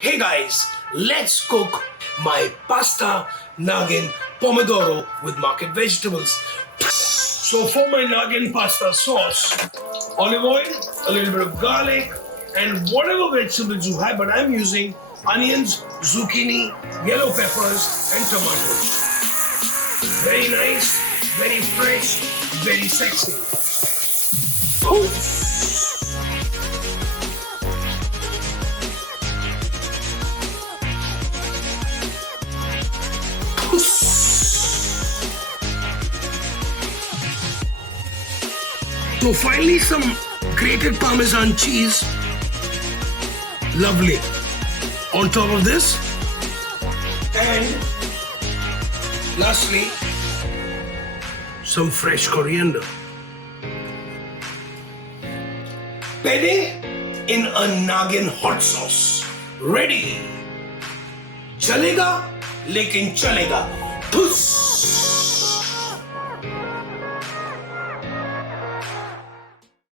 Hey guys, let's cook my pasta Naagin pomodoro with market vegetables. So for my Naagin pasta sauce, olive oil, a little bit of garlic, and whatever vegetables you have, but I'm using onions, zucchini, yellow peppers, and tomatoes. Very nice, very fresh, very sexy. So finally some grated Parmesan cheese. Lovely. On top of this. And lastly, some fresh coriander. Penne in a Naagin hot sauce. Ready. Chalega, lekin chalega. Puss.